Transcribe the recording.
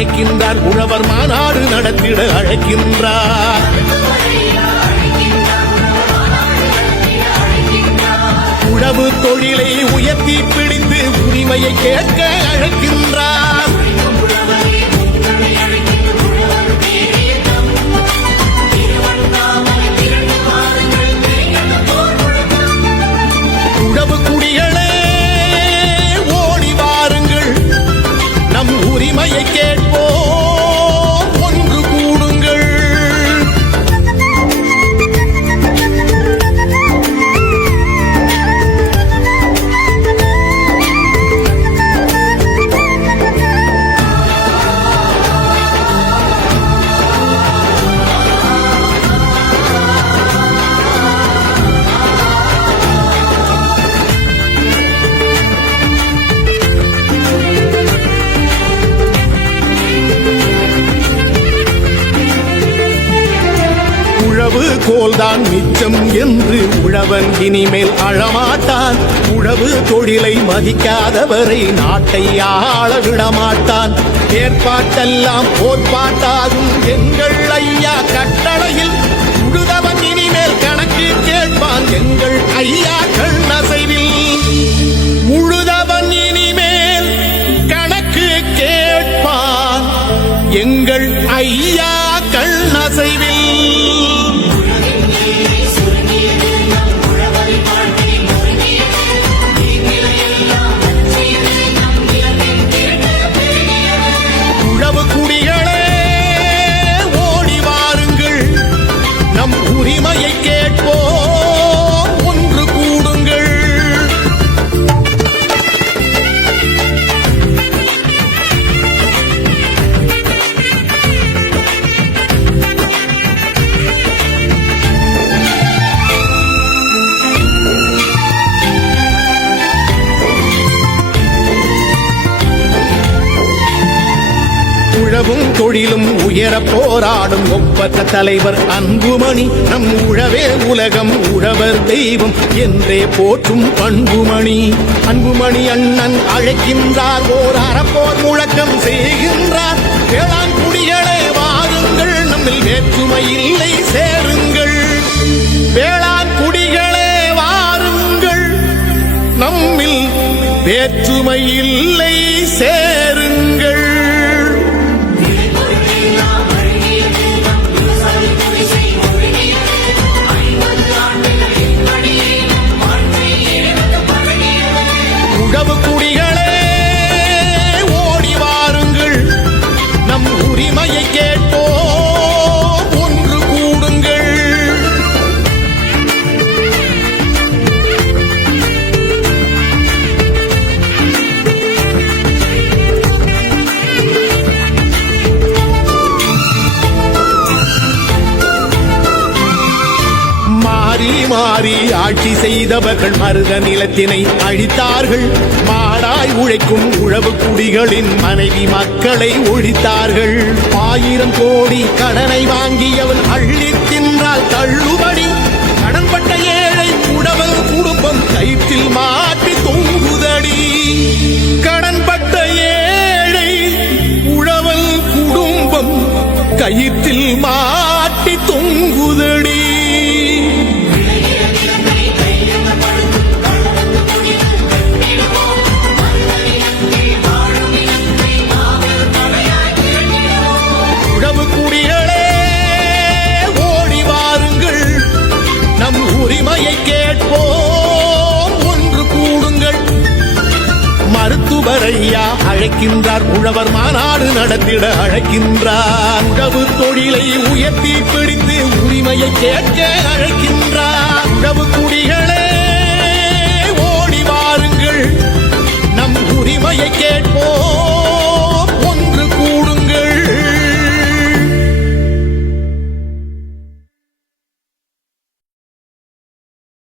அழைக்கின்றார். உழவர் மாநாடு நடத்திட அழைக்கின்றார். உழவு தொழிலை உயர்த்தி பிடித்து உரிமையை கேட்க அழைக்கின்றார். உழவு குடிகளே ஓடி வாருங்கள், நம் உரிமையை கேட்போம், ஒன்று கூடுங்கள். உழவு கோல்தான் மிச்சம் என்று உழவன் இனிமேல் அழமாட்டான். உழவு தொழிலை மதிக்காதவரை நாட்டை ஆள விடமாட்டான். ஏற்பாட்டெல்லாம் போர்ப்பாட்டாகும் எங்கள் ஐயா கட்டளையில் உழுதவன் இனிமேல் கணக்கு கேட்பான் எங்கள் ஐயா கண்ணசைவில். உழுதவன் இனிமேல் கணக்கு கேட்பான் எங்கள் ஐயா கண்ணசைவில். உழவு குடிகளே ஓடி வாருங்கள், நம் உரிமையை கேட்போம், ஒன்று கூடுங்கள். உழவும் தொழிலும் உயர போராடும் ஒப்பற்ற தலைவர் அன்புமணி. நம் உழவே உலகம், உழவர் தெய்வம் என்றே போற்றும் பண்புமணி. அன்புமணி அண்ணன் அழைக்கின்றார், ஓர் அறப்போர் முழக்கம் செய்கின்றார். வேளாண் குடிகளே வாருங்கள், நம்மில் வேற்றுமை இல்லை சேருங்கள். வேளாண் குடிகளே வாருங்கள், நம்மில் வேற்றுமை இல்லை சேருங்கள். உழவு குடிகளே ஓடி வாருங்கள், நம் உரிமையை கேட்போம், ஒன்று கூடுங்கள். மாறி மாறி ஆட்சி செய்தவர்கள் மருத நிலத்தினை அழித்தார்கள். மாடாய் உழைக்கும் உழவு குடிகளின் மனைவி மக்களை ஒழித்தார்கள். 1000 கோடி கடனை வாங்கியவன் அள்ளி தின்றால் தள்ளுபடி. கடன்பட்ட ஏழை உழவர் குடும்பம் கயிற்றில் மாட்டி தொங்குதடி. கடன்பட்ட ஏழை உழவர் குடும்பம் கயிற்றில் மாட்டி தொங்குதடி. உழவு குடிகளே ஓடி வாருங்கள், நம் உரிமையை கேட்போம், ஒன்று கூடுங்கள். மருத்துவர் ஐயா அழைக்கின்றார், உழவர் மாநாடு நடத்திட அழைக்கின்றார். உழவு தொழிலை உயர்த்தி பிடித்து உரிமையை கேட்க அழைக்கின்றார். உழவு குடிகள்